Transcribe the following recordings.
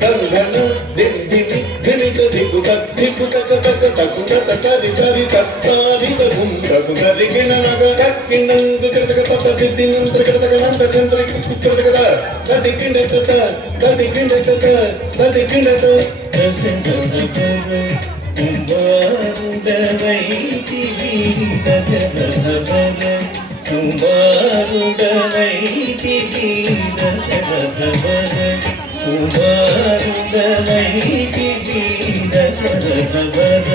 దంగన దిందిని ధినిక దిగుత దిగుత తక తకుత తకరి తరి తత్తారి తగుం తగు గరిగిన నగ తక్కినంగ కృతక తత దిద్దినంత్ర కృతక నంతర చంద్ర కృతక తదికిండ తత తదికిండ తత తదికిండ తత దశరథ పర కుమారుడవైతివి దశరథ పర కుమారుడవైతివి దశరథ పర కుమారుడవైతివి దశరథ వర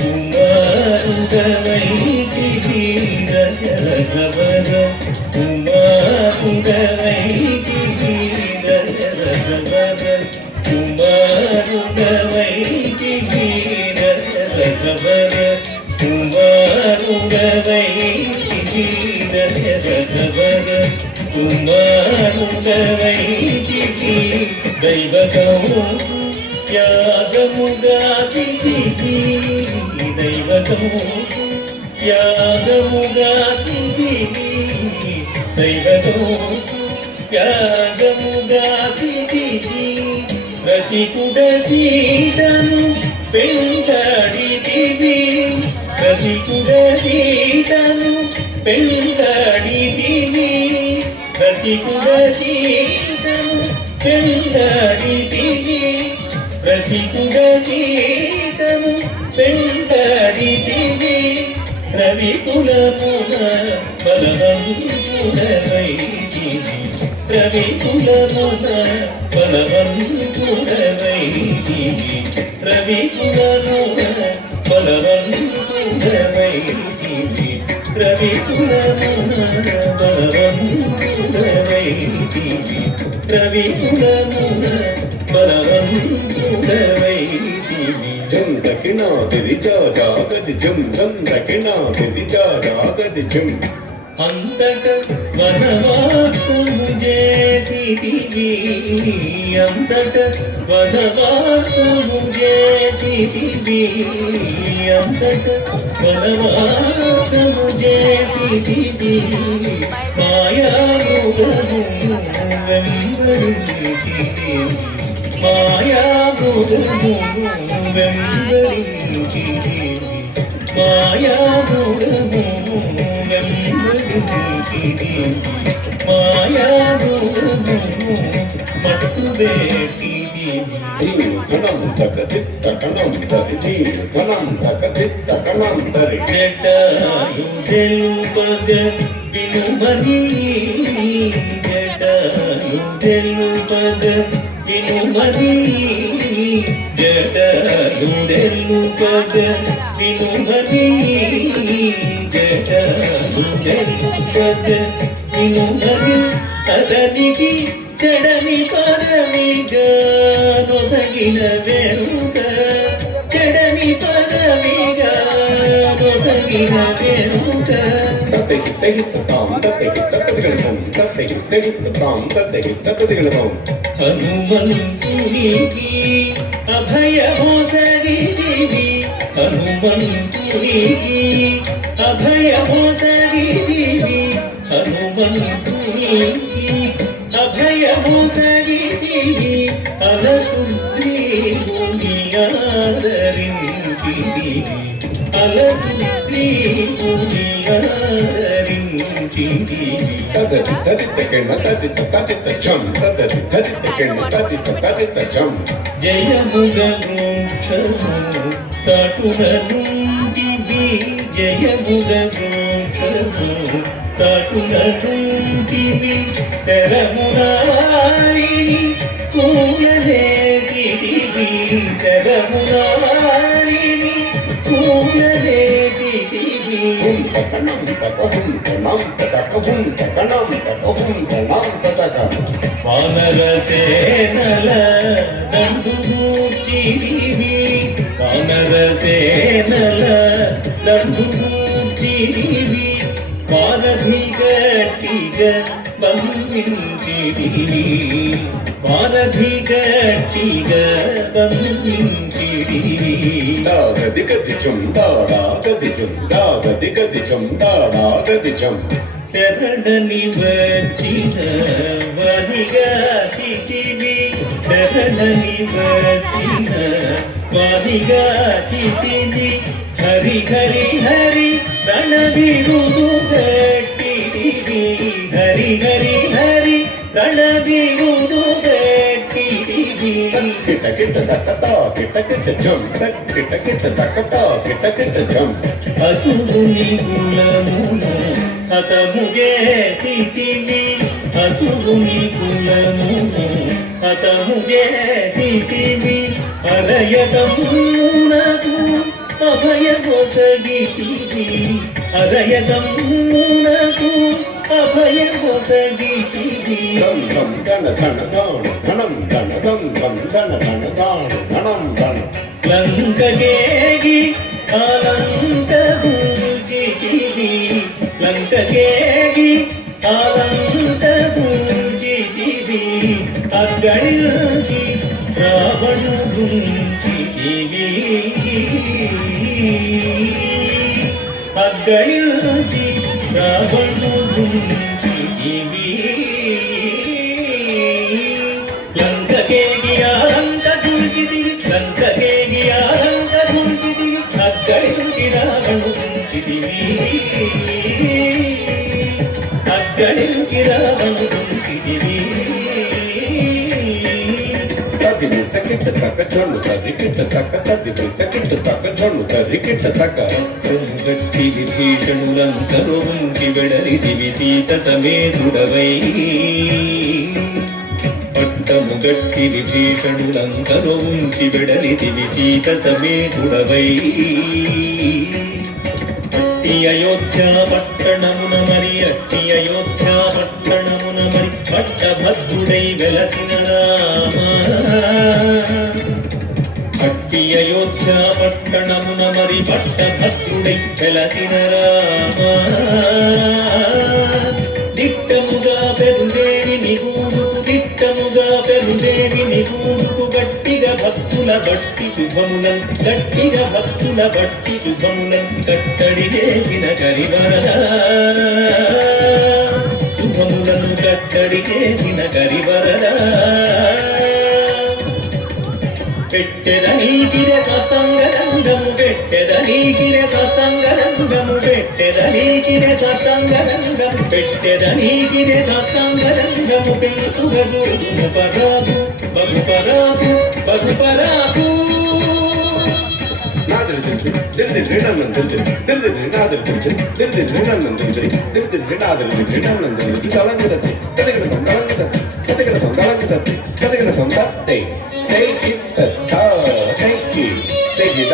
కుమారుడవైతివి దశరథ వర కుమారుడవైతివి దశరథ వర కుమారుడవైతివి దశరథ వర కుమారుడవైతివి దశరథ వర కుమారుడవైతివి దైవకము త్యాగముగాచితివి దైవకము త్యాగముగాచితివి దైవకము త్యాగముగాచితివి రసికుడ సీతను పెంటాడితివి రసికుడ సీతను పెంటాడితివి రసికుడ సీతను పెంటాడితివి రసికుడ సీతను పెంటాడితివి రవికులమున బలవంతుడవైతివి రవికులమున బలవంతుడవైతివి రవికులమున బలవంతుడవైతివి రవికులమున బలవంతుడవైతివి రవికులమున బలవంతుడవైతివి జం దక్షిణాదిరి జాగతి జం జం దక్షిణాదిరి జాగతి జం అంతట వనవాసము చేసితివి అంతట వనవాసము చేసితివి అంతట వనవాసము చేసితివి మాయాముగము వెంబడించితివి మాయాముగము వెంబడించితివి మాయాముగము వెంబడించితివి మాయాముగము మట్టు వేటిది ధనం తకది తకణం తరిది ధనం తకది తకణం తరి జటాయు తెలుపగ వినుమని జటాయు తెలుపగ వినుమని జటాయు తెలుపగ వినుమని జటాయు తెలుపగ వినుమని అతనికి చెడని పరమిగా నొసగిన వెనుక చెడని పరమిగా నొసగిన వెనుక హనుమంతునికి అభయమోసరిదివి హనుమంతునికి అభయమోసరిదివి హనుమంతునికి అభయమోసరిదివి అలసుగ్రీవుని ఆదరించితివి అలసుగ్రీవుని ఆదరించితివి తదతి తదిత కెణ తదిత తదిత చం తదతి తదిత కెణ తదిత తదిత చం జయముగ వృక్షము చాటున నుంటివి జయముగ వృక్షము చాటున నుంటివి శరమునారిని కూలవేసిటివి శరమునారిని కూలవేసిటివి తకణం తకహుం తనం తకహుం తకణం తకహుం తనం తక వానర సేనల దండుగూర్చిరివి వానర సేనల దండుగూర్చిరివి వారధి గట్టిగా బంధించిరివి వారధి గట్టిగా బంధించిరివి దాగది గదిచం దాగదిచం దాగది గదిచం దాగదిచం శరణని వచ్చిన వనిగా చితివి శరణని వచ్చిన స్వామిగా చితిని హరి హరి హరి రణబిరుదు గట్టిది హరి హరి హరి రణబిరుదు గట్టిది కిట కిట తక్కత కిట కిట జం కిట కిట తక్కత కిట కిట జం అసురుని కులమున హతముగే సితివి అసురుని కులమున హతముగే సితివి అరయతమునకు అభయ కొసగితివి అరయతమునకు అభయ కొసగితివి ధం ధం ధన ధన ధాన ధనం ధన ధం ధం ధన ధన ధాన ధనం ధన లంకగేగి ఆలంకూజితివి లంకగేగి ఆలంకూజితివి అగ్గడికి రావణుడుంటివి అగ్గడికి రావణుడుంటివి లంకగేగి ఆలంకూజితివి లంకగేగి ఆలంకూజితివి అగ్గడికి రావణుడుంటివి అగ్గడికి రావణుడుంటివి తది ముట్ట కిట్ట తక్క చొన్ను తది కిట్ట తక్క తది ముట్ట కిట్ట తక్క చొన్ను తది కిట్ట తక్క గట్టి విభీషణులంకలో ఉంటి వెడలిదివి సీత సమేతుడవై పట్టము గట్టి విభీషణులంకలో ఉంచి వెడలిదివి సీత సమేతుడవై అట్టి అయోధ్య పట్టణమున మరి అట్టి అయోధ్య పట్టణమున మరి పట్టభద్రుడై వెలసిన రామ అట్టి అయోధ్య పట్టణమున మరి పట్టభద్రుడై వెలసిన రామ దిట్టముగా పెరుదేవి నిగూడుకు దిట్టముగా పెరుదేవి నిగూడుకు గట్టిగా భక్తుల బట్టి శుభములం గట్టిగా భక్తుల బట్టి శుభములం కట్టడి చేసిన కరివరద శుభములను కట్టడి చేసిన కరివరద పెట్టెదనీకిరే సాష్టాంగ రంగము పెట్టెదనీకిరే సాష్టాంగ రంగము పెట్టెదనీకిరే సాష్టాంగ రంగము పెట్టెదనీకిరే సాష్టాంగ రంగము పెంచుగదురుము పరాకు బహుపరాకు బహుపరాకు నాదరి దిరిది రేణానందరి దిరిది నాదరి దిరిది రేణానందరి దిరిది నాదరి రేణానందరి తలంగిదతి కదగిన తలంగిదతి కదగిన తలంగిదతి కదగిన తలంగిదతి take it, take it, take it,